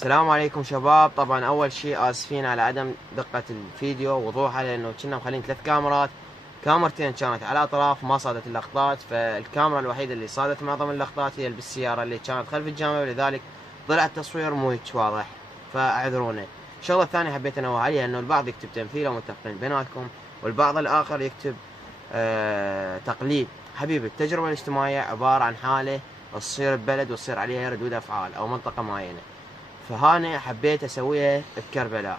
السلام عليكم شباب. طبعا اول شيء اسفين على عدم دقة الفيديو ووضوحه، لانه كنا مخلين 3 كاميرات، كاميرتين كانت على الاطراف ما صادت اللقطات، فالكاميرا الوحيدة اللي صادت معظم اللقطات هي بالسيارة اللي كانت خلف الجامعة، ولذلك طلع التصوير مو هيك واضح، فاعذرونا. الشغلة الثانية حبيت انوه عليها، انه البعض يكتب تمثيل ومتفقين بيناتكم، والبعض الاخر يكتب تقليد. حبيبي، التجربة الاجتماعية عبارة عن حالة تصير ببلد وتصير عليها ردود افعال او منطقة معينة، فهاني حبيت اسويها بكربلاء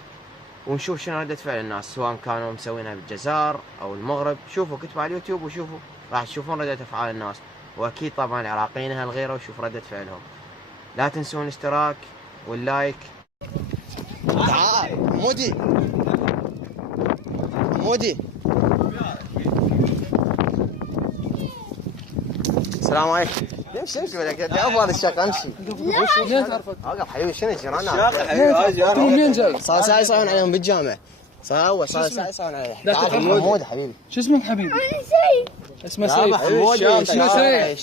ونشوف شنو ردة فعل الناس، سواء كانوا مسوينها بالجزائر او المغرب. شوفوا، كتبوا على اليوتيوب وشوفوا، راح تشوفون ردة افعال الناس، واكيد طبعا العراقيين هالغيره وشوف ردة فعلهم. لا تنسون الاشتراك واللايك. تعال مودي السلام عليكم. امشي ولا افضل الشقه امشي. اوقف حبيبي، شنو جيراننا؟ الشقه حبيبي هاي جيراننا. منين جاي؟ صار ساعه يصورون عليهم بالجامع. صار ساعه يصورون عليهم. تعال حمود حبيبي. شو اسمك حبيبي؟ اسمه سيف. اسمه سيف.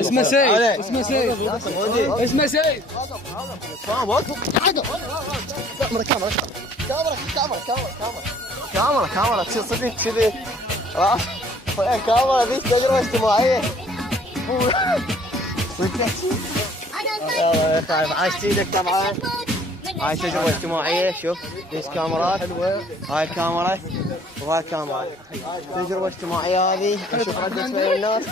اسمه سيف. اسمه سيف. اسمه سيف. كاميرا تصير صدق كذي. كاميرا ذيك تجربه اجتماعيه. يلا يا خايف، عايش ايدك طبعا. هاي تجربة اجتماعية. شوف ليش كاميرات، هاي الكاميرا وهاي الكاميرا. تجربة اجتماعية هذه. شوف ردة فعل الناس.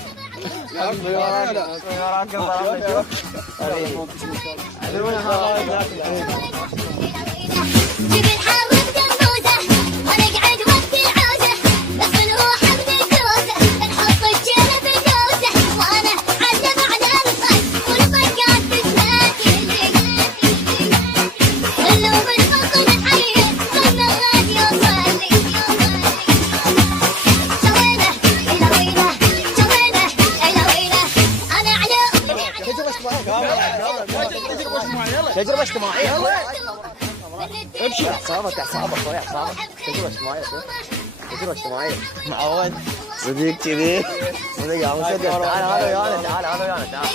تجربة اجتماعية. امشي اعصابك اخوي اعصابك. تجربة اجتماعية. تجربة اجتماعية. معود صديق كذي. صديق يا مسدس. تعال هذا ويانا. تعال.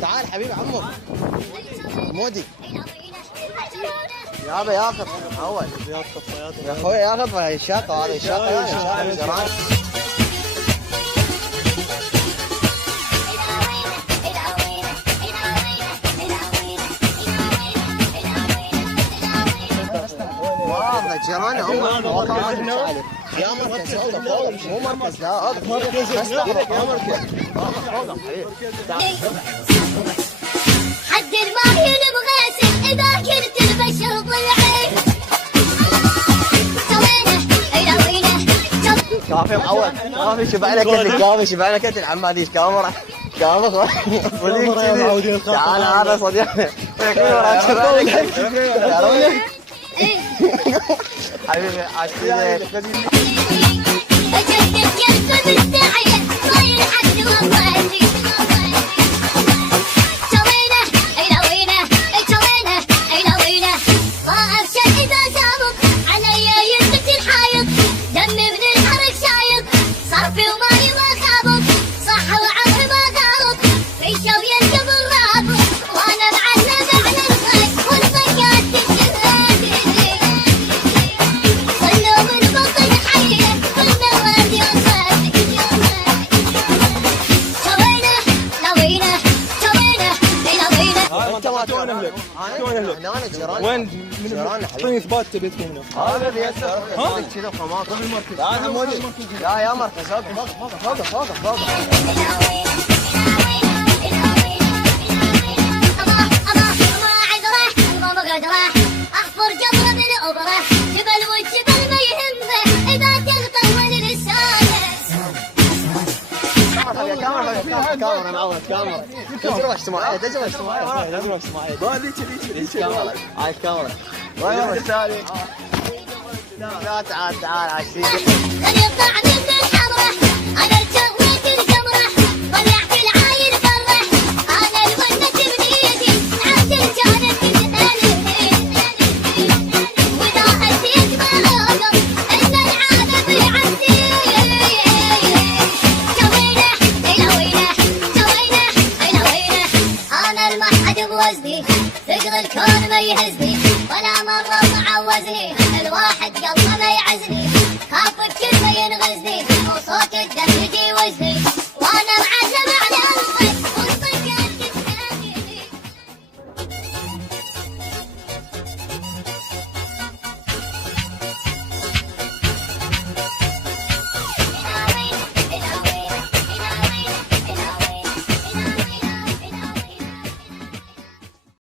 تعال حبيبي عمو مودي. يابا ياخذ اول يا اخوي، ياخذ هاي الشاقة. هذه الشاقة جيراننا هم والله ما ادري عليك. يا مركز مو مركز. لا اوقف مركز. حد الماهي بغيسك اذا كنت البشر ضلعين. كافي معود. كافي شبعنا كتل عم هذه الكاميرا. كاميرا يا معودين. تعال هذا صديقنا. حبيبي عاشقين. وين؟ جيراننا حبيبي. اثبات تبي تكون هنا. هذا بيسر. ها كذا خماس. لا حمودي. لا يا مركز. فوق. كاميرا معود. كاميرا. تجربة اجتماعية. هاي الكاميرا. وين الثاني؟ لا تعال عايشين. يغزني ثقل الكون ما يهزني ولا مرة معوزني الواحد قلبه ما يعزني خاف بكلمة ينغزني وصوت الدم يجي وزني